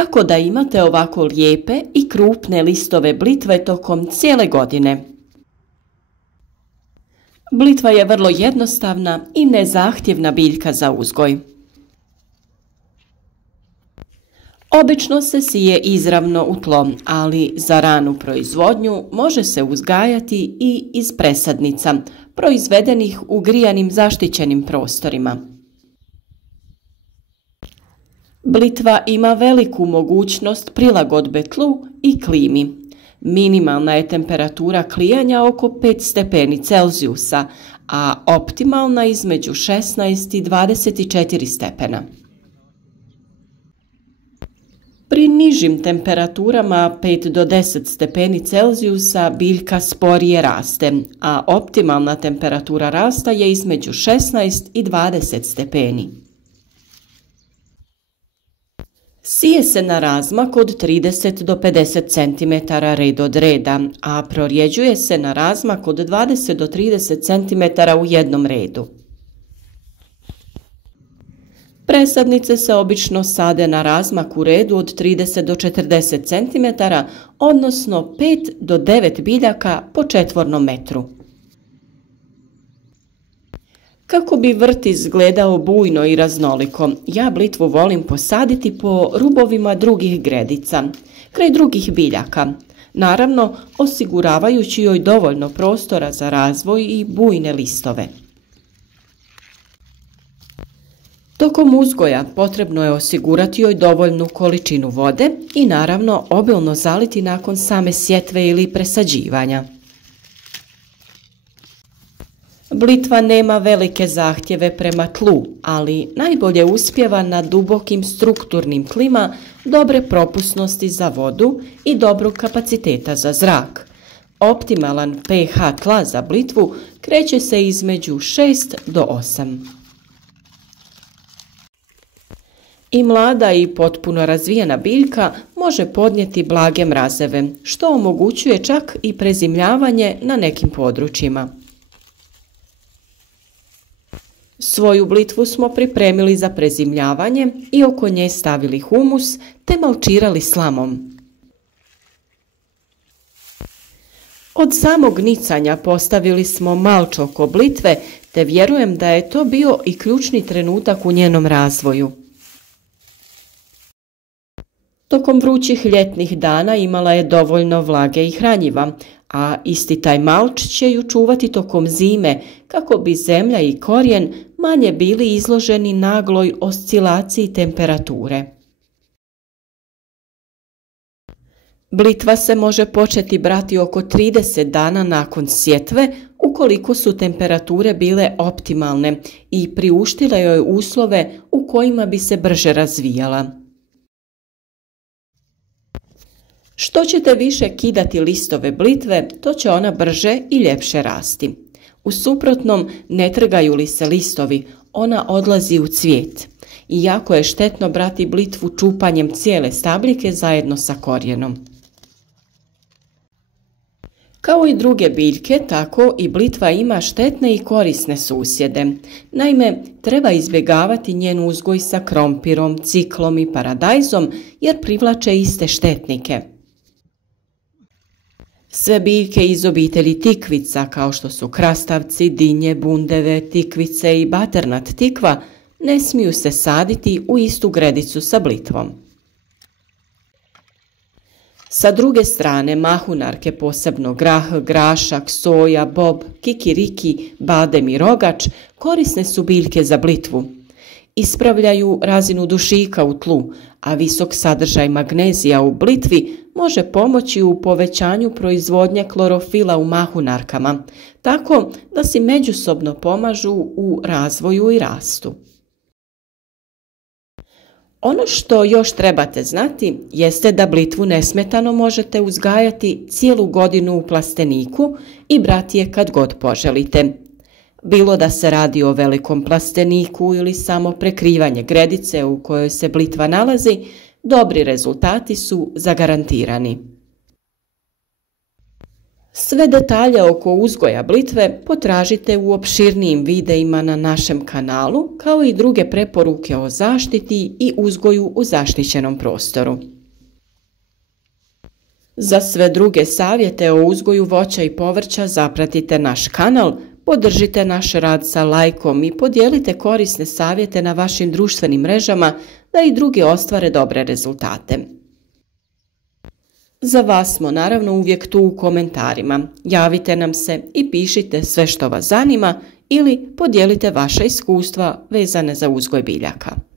Kako da imate ovako lijepe i krupne listove blitve tokom cijele godine? Blitva je vrlo jednostavna i nezahtjevna biljka za uzgoj. Obično se sije izravno u tlo, ali za ranu proizvodnju može se uzgajati i iz presadnica, proizvedenih u grijanim zaštićenim prostorima. Blitva ima veliku mogućnost prilagodbe tlu i klimi. Minimalna je temperatura klijanja oko 5 stepeni Celzijusa, a optimalna između 16 i 24 stepena. Pri nižim temperaturama 5 do 10 stepeni Celzijusa biljka sporije raste, a optimalna temperatura rasta je između 16 i 20 stepeni. Sije se na razmak od 30 do 50 cm red od reda, a prorjeđuje se na razmak od 20 do 30 cm u jednom redu. Presadnice se obično sade na razmak u redu od 30 do 40 cm, odnosno 5 do 9 biljaka po četvornom metru. Kako bi vrt izgledao bujno i raznoliko, ja blitvu volim posaditi po rubovima drugih gredica, kraj drugih biljaka, naravno osiguravajući joj dovoljno prostora za razvoj i bujne listove. Tokom uzgoja potrebno je osigurati joj dovoljnu količinu vode i naravno obilno zaliti nakon same sjetve ili presađivanja. Blitva nema velike zahtjeve prema tlu, ali najbolje uspijeva na dubokim strukturnim tlima dobre propusnosti za vodu i dobrog kapaciteta za zrak. Optimalan pH tla za blitvu kreće se između 6 do 8. I mlada i potpuno razvijena biljka može podnijeti blage mrazeve, što omogućuje čak i prezimljavanje na nekim područjima. Svoju blitvu smo pripremili za prezimljavanje i oko nje stavili humus te malčirali slamom. Od samog nicanja postavili smo malč oko blitve te vjerujem da je to bio i ključni trenutak u njenom razvoju. Tokom vrućih ljetnih dana imala je dovoljno vlage i hranjiva, a isti taj malč će ju čuvati tokom zime kako bi zemlja i korijen manje bili izloženi nagloj oscilaciji temperature. Blitva se može početi brati oko 30 dana nakon sjetve ukoliko su temperature bile optimalne i priuštile joj uslove u kojima bi se brže razvijala. Što ćete više kidati listove blitve, to će ona brže i ljepše rasti. U suprotnom, ne trgaju li se listovi, ona odlazi u cvijet. I jako je štetno brati blitvu čupanjem cijele stabljike zajedno sa korijenom. Kao i druge biljke, tako i blitva ima štetne i korisne susjede. Naime, treba izbjegavati njen uzgoj sa krompirom, ciklom i paradajzom jer privlače iste štetnike. Sve biljke iz obitelji tikvica, kao što su krastavci, dinje, bundeve, tikvice i baternat tikva, ne smiju se saditi u istu gredicu sa blitvom. Sa druge strane, mahunarke, posebno grah, grašak, soja, bob, kikiriki, badem i rogač, korisne su biljke za blitvu. Ispravljaju razinu dušika u tlu, a visok sadržaj magnezija u blitvi može pomoći u povećanju proizvodnje klorofila u mahunarkama, tako da si međusobno pomažu u razvoju i rastu. Ono što još trebate znati jeste da blitvu nesmetano možete uzgajati cijelu godinu u plasteniku i brati je kad god poželite. Bilo da se radi o velikom plasteniku ili samo prekrivanje gredice u kojoj se blitva nalazi, dobri rezultati su zagarantirani. Sve detalje oko uzgoja blitve potražite u opširnijim videima na našem kanalu, kao i druge preporuke o zaštiti i uzgoju u zaštićenom prostoru. Za sve druge savjete o uzgoju voća i povrća zapratite naš kanal, podržite naš rad sa lajkom i podijelite korisne savjete na vašim društvenim mrežama da i drugi ostvare dobre rezultate. Za vas smo naravno uvijek tu u komentarima. Javite nam se i pišite sve što vas zanima ili podijelite vaša iskustva vezane za uzgoj biljaka.